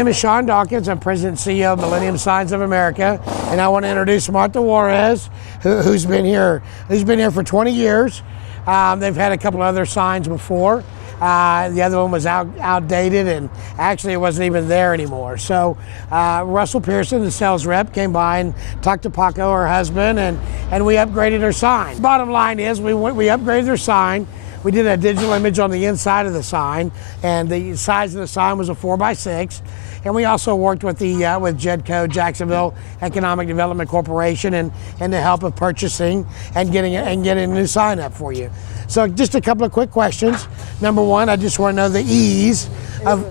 name is Sean Dawkins. I'm President and CEO of Millennium Signs of America, and I want to introduce Martha Juarez, who's been here for 20 years. They've had a couple other signs before. The other one was outdated, and actually it wasn't even there anymore. So Russell Pearson, the sales rep, came by and talked to Paco, her husband, and we upgraded her sign. Bottom line is we upgraded her sign. We did a digital image on the inside of the sign, and the size of the sign was a 4x6. And we also worked with with JEDCO, Jacksonville Economic Development Corporation, and the help of purchasing and getting a new sign up for you. So just a couple of quick questions. Number one, I just want to know the ease of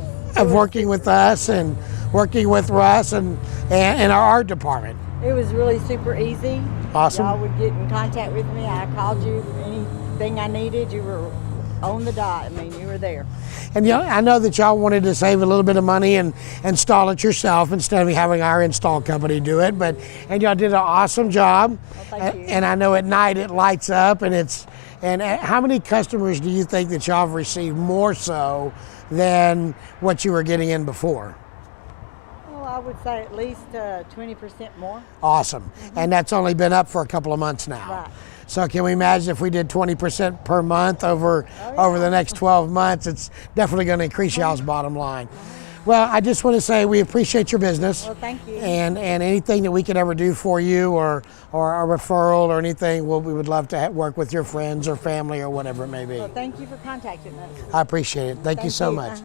working with us and working with Russ and our art department. It was really super easy. Awesome. Y'all would get in contact with me. I called you anything I needed. You were on the dot. I mean, you were there. And I know that y'all wanted to save a little bit of money and install it yourself instead of having our install company do it. And y'all did an awesome job. Well, thank you. And I know at night it lights up, and how many customers do you think that y'all have received more so than what you were getting in before? Well, I would say at least 20% more. Awesome. Mm-hmm. And that's only been up for a couple of months now. Right. So can we imagine if we did 20% per month over the next 12 months, it's definitely going to increase y'all's bottom line. Well, I just want to say we appreciate your business. Well, thank you. And anything that we could ever do for you or a referral or anything, we would love to work with your friends or family or whatever it may be. Well, thank you for contacting us. I appreciate it. Thank you so much.